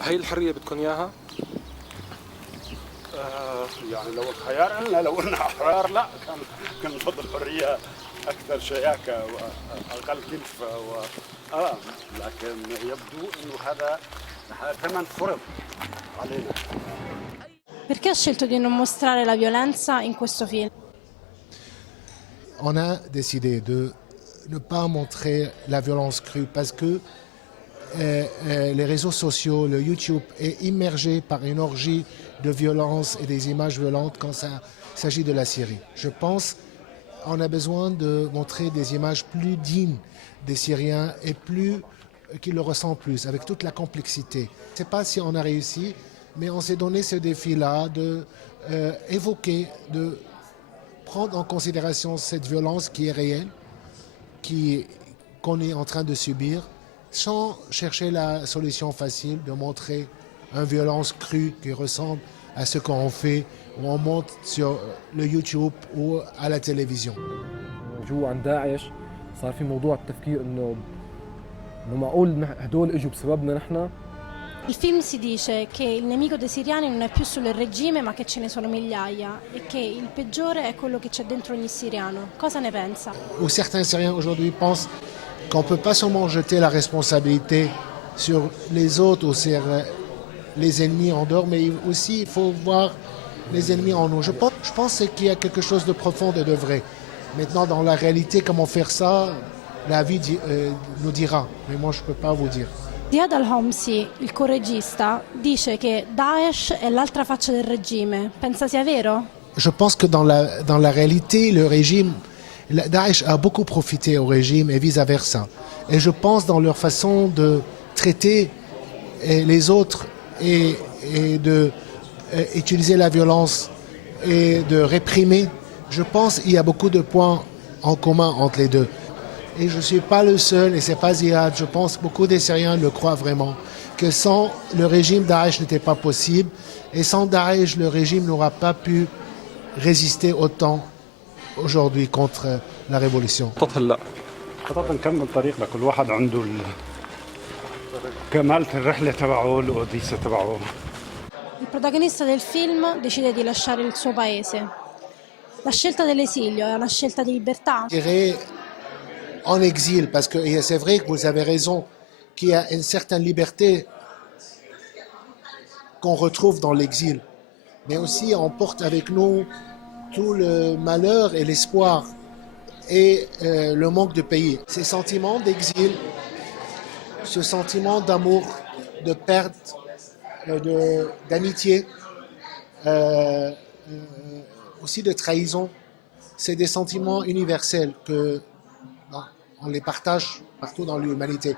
هي الحرية بدكم إياها؟ يعني لو الخيار لنا، لو قلنا أحرار لا، كان نفضل الحرية أكثر شياكة وأقل كلفة لكن يبدو إنه هذا ثمن فرض علينا. Perché ha scelto di non mostrare la violenza in questo film? On a décidé de ne pas montrer la violence crue parce que les réseaux sociaux, le YouTube est immergé par une orgie de violence et des images violentes quand il s'agit de la Syrie. Je pense qu'on a besoin de montrer des images plus dignes des Syriens et plus qu'ils le ressentent plus, avec toute la complexité. Je ne sais pas si on a réussi, mais on s'est donné ce défi-là d'évoquer, de prendre en considération cette violence qui est réelle, qu'on est en train de subir, sans chercher la solution facile de montrer une violence crue qui ressemble à ce qu'on fait ou on monte sur le YouTube ou à la télévision. جوا عند داعش صار في موضوع التفكير انه معقول هدول اجوا بسببنا نحن. Il film si dice che il nemico dei siriani non è più solo il regime, ma che ce ne sono migliaia e che il peggiore è quello che c'è dentro ogni siriano. Cosa ne pensa? Où certains Syriens aujourd'hui pensent qu'on ne peut pas seulement jeter la responsabilité sur les autres ou sur les ennemis en dehors, mais aussi il faut voir les ennemis en nous. Je pense qu'il y a quelque chose de profond et de vrai. Maintenant, dans la réalité, comment faire ça, la vie nous dira, mais moi je ne peux pas vous dire. Ziad al-Homsi, il co-regista, dice che Daesh è l'altra faccia del regime. Pensa sia vero? Je pense que dans la réalité, le régime, Daesh a beaucoup profité au régime et vice-versa. Et je pense dans leur façon de traiter les autres et de utiliser la violence et de réprimer, je pense qu'il y a beaucoup de points en commun entre les deux. Et je ne suis pas le seul, et ce n'est pas Ziad, je pense que beaucoup des Syriens le croient vraiment, que sans le régime Daesh n'était pas possible, et sans Daesh, le régime n'aura pas pu résister autant aujourd'hui contre la révolution. خطط نكمل طريقنا، كل واحد عنده كمالة الرحلة تبعه، الأوديسة تبعه. Il protagonista del film decide di lasciare il suo paese. La scelta dell'esilio è una scelta di libertà? En exil, parce que c'est vrai que vous avez raison, qu'il y a une certaine liberté qu'on retrouve dans l'exil. Mais aussi, on porte avec nous tout le malheur et l'espoir et le manque de pays. Ces sentiments d'exil, ce sentiment d'amour, de perte, d'amitié, aussi de trahison, c'est des sentiments universels que on les partage partout dans l'humanité.